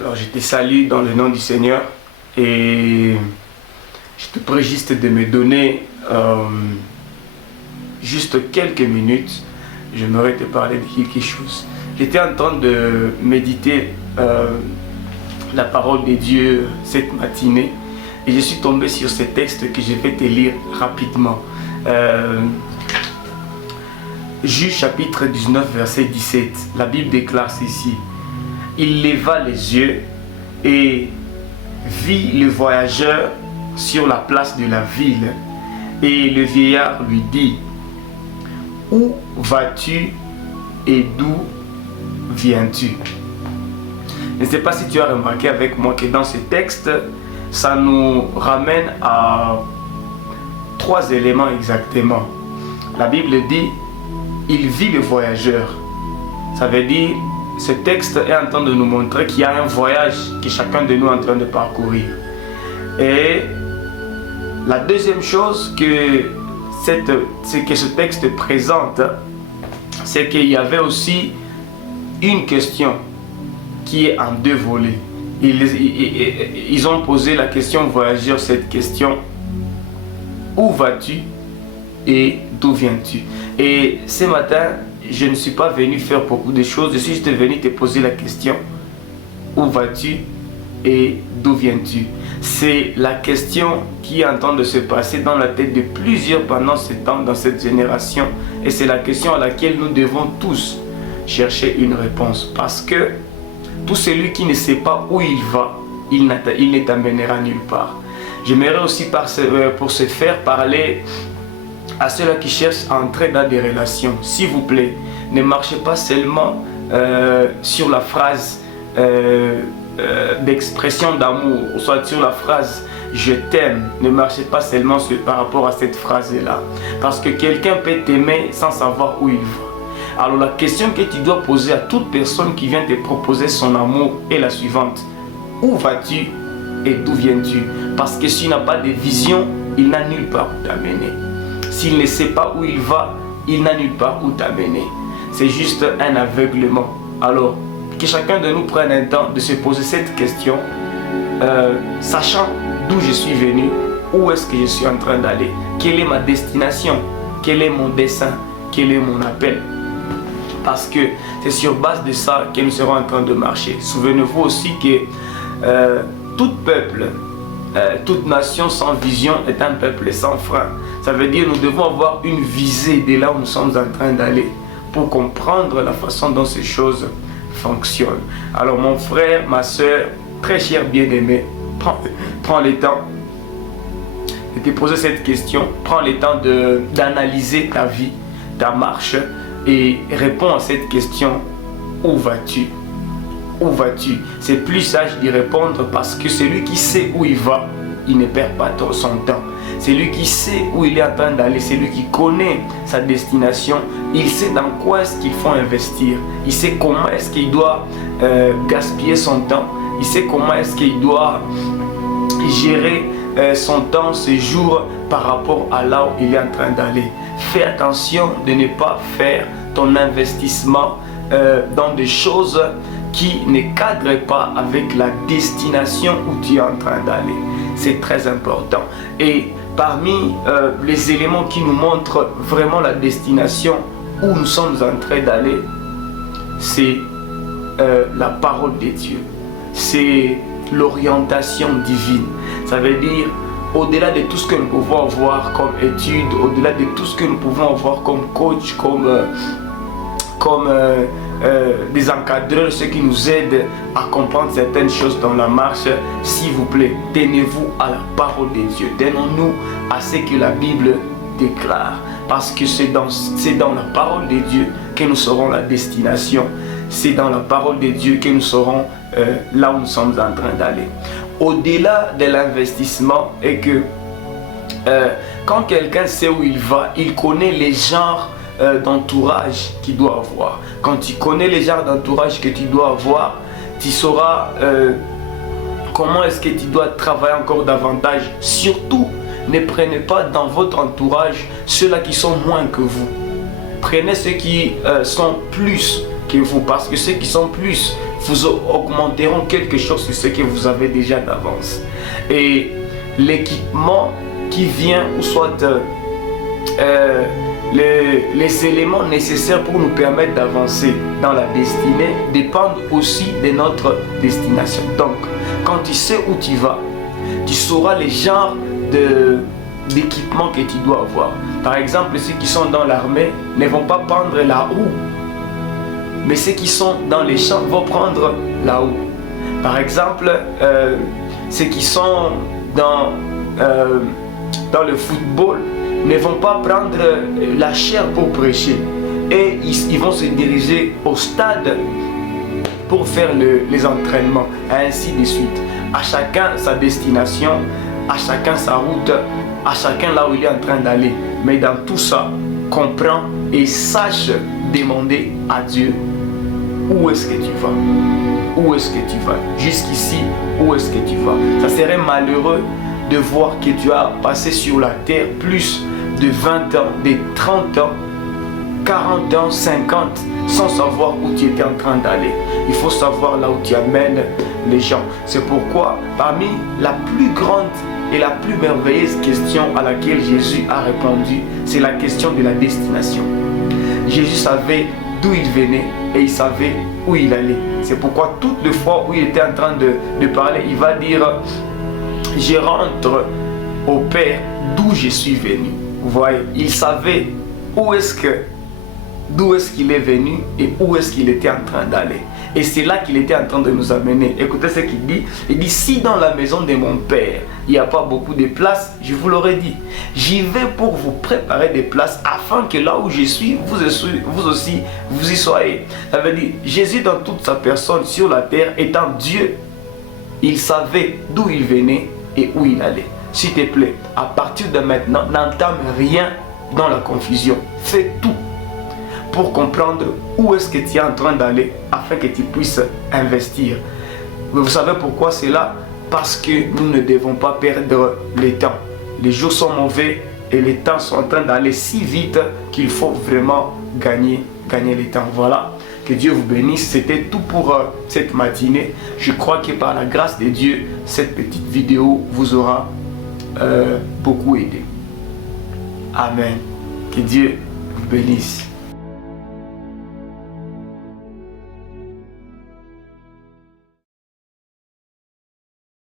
Alors je te salue dans le nom du Seigneur et je te prie juste de me donner juste quelques minutes. J'aimerais te parler de quelque chose. J'étais en train de méditer la parole de Dieu cette matinée et je suis tombé sur ce texte que je vais te lire rapidement. Juge chapitre 19 verset 17. La Bible déclare ceci: il leva les yeux et vit le voyageur sur la place de la ville. Et le vieillard lui dit: où vas-tu et d'où viens-tu? Je ne sais pas si tu as remarqué avec moi que dans ce texte, ça nous ramène à 3 éléments exactement. La Bible dit: il vit le voyageur. Ça veut dire, ce texte est en train de nous montrer qu'il y a un voyage que chacun de nous est en train de parcourir. Et la deuxième chose que ce texte présente, c'est qu'il y avait aussi une question qui est en 2 volets. Ils ont posé la question au voyageur, cette question: où vas-tu et d'où viens-tu? Et ce matin, je ne suis pas venu faire beaucoup de choses, je suis juste venu te poser la question: où vas-tu et d'où viens-tu? C'est la question qui est en train de se passer dans la tête de plusieurs pendant ce temps, dans cette génération. Et c'est la question à laquelle nous devons tous chercher une réponse. Parce que tout celui qui ne sait pas où il va, il ne t'amènera nulle part. J'aimerais aussi pour ce faire parler à ceux-là qui cherchent à entrer dans des relations. S'il vous plaît, ne marchez pas seulement sur la phrase d'expression d'amour, ou soit sur la phrase je t'aime. Ne marchez pas seulement par rapport à cette phrase-là, parce que quelqu'un peut t'aimer sans savoir où il va. Alors la question que tu dois poser à toute personne qui vient te proposer son amour est la suivante: où vas-tu et d'où viens-tu? Parce que s'il n'a pas de vision, il n'a nulle part où t'amener. S'il ne sait pas où il va, il n'a nulle part où t'amener. C'est juste un aveuglement. Alors, que chacun de nous prenne un temps de se poser cette question, sachant d'où je suis venu, où est-ce que je suis en train d'aller, quelle est ma destination, quel est mon dessein, quel est mon appel. Parce que c'est sur base de ça que nous serons en train de marcher. Souvenez-vous aussi que tout peuple, toute nation sans vision est un peuple sans frein. Ça veut dire que nous devons avoir une visée de là où nous sommes en train d'aller pour comprendre la façon dont ces choses fonctionnent. Alors mon frère, ma soeur, très cher bien-aimé, prends le temps de te poser cette question, prends le temps d'analyser ta vie, ta marche et réponds à cette question: où vas-tu? Où vas-tu? C'est plus sage d'y répondre, parce que celui qui sait où il va, il ne perd pas son temps. Celui qui sait où il est en train d'aller, celui qui connaît sa destination, il sait dans quoi est-ce qu'il faut investir. Il sait comment est-ce qu'il doit gaspiller son temps. Il sait comment est-ce qu'il doit gérer son temps, ses jours par rapport à là où il est en train d'aller. Fais attention de ne pas faire ton investissement dans des choses qui ne cadrent pas avec la destination où tu es en train d'aller. C'est très important. Et parmi les éléments qui nous montrent vraiment la destination où nous sommes en train d'aller, c'est la parole de Dieu. C'est l'orientation divine. Ça veut dire, au-delà de tout ce que nous pouvons avoir comme études, au-delà de tout ce que nous pouvons avoir comme coach, comme des encadreurs, ceux qui nous aident à comprendre certaines choses dans la marche, s'il vous plaît, tenez-vous à la parole de Dieu. Tenons-nous à ce que la Bible déclare, parce que c'est dans la parole de Dieu que nous saurons la destination. C'est dans la parole de Dieu que nous saurons là où nous sommes en train d'aller. Au-delà de l'investissement, est que quand quelqu'un sait où il va, il connaît les genres d'entourage qu'il doit avoir. Quand tu connais les genres d'entourage que tu dois avoir, tu sauras comment est-ce que tu dois travailler encore davantage. Surtout, ne prenez pas dans votre entourage ceux-là qui sont moins que vous. Prenez ceux qui sont plus que vous, parce que ceux qui sont plus vous augmenteront quelque chose sur ce que vous avez déjà d'avance. Et l'équipement qui vient, ou soit les éléments nécessaires pour nous permettre d'avancer dans la destinée dépendent aussi de notre destination. Donc, quand tu sais où tu vas, tu sauras les genres d'équipement que tu dois avoir. Par exemple, ceux qui sont dans l'armée ne vont pas prendre la houe, mais ceux qui sont dans les champs vont prendre la houe. Par exemple, ceux qui sont dans le football ne vont pas prendre la chair pour prêcher, et ils vont se diriger au stade pour faire les entraînements, et ainsi de suite. À chacun sa destination, à chacun sa route, à chacun là où il est en train d'aller. Mais dans tout ça, comprends et sache demander à Dieu: où est-ce que tu vas? Où est-ce que tu vas? Jusqu'ici, où est-ce que tu vas? Ça serait malheureux de voir que tu as passé sur la terre plus de 20 ans, de 30 ans, 40 ans, 50, sans savoir où tu étais en train d'aller. Il faut savoir là où tu amènes les gens. C'est pourquoi, parmi la plus grande et la plus merveilleuse question à laquelle Jésus a répondu, c'est la question de la destination. Jésus savait d'où il venait et il savait où il allait. C'est pourquoi toutes les fois où il était en train de parler, il va dire: je rentre au Père d'où je suis venu. Vous voyez, il savait d'où est-ce qu'il est venu et où est-ce qu'il était en train d'aller. Et c'est là qu'il était en train de nous amener. Écoutez ce qu'il dit. Il dit: si dans la maison de mon Père, il n'y a pas beaucoup de places, je vous l'aurais dit. J'y vais pour vous préparer des places, afin que là où je suis, vous aussi, vous y soyez. Ça veut dire, Jésus dans toute sa personne sur la terre, étant Dieu, il savait d'où il venait et où il allait. S'il te plaît, à partir de maintenant, n'entame rien dans la confusion. Fais tout pour comprendre où est-ce que tu es en train d'aller, afin que tu puisses investir. Vous savez pourquoi c'est là? Parce que nous ne devons pas perdre le temps. Les jours sont mauvais et les temps sont en train d'aller si vite qu'il faut vraiment gagner le temps. Voilà, que Dieu vous bénisse. C'était tout pour cette matinée. Je crois que par la grâce de Dieu, cette petite vidéo vous aura beaucoup aidé. Amen. Que Dieu vous bénisse.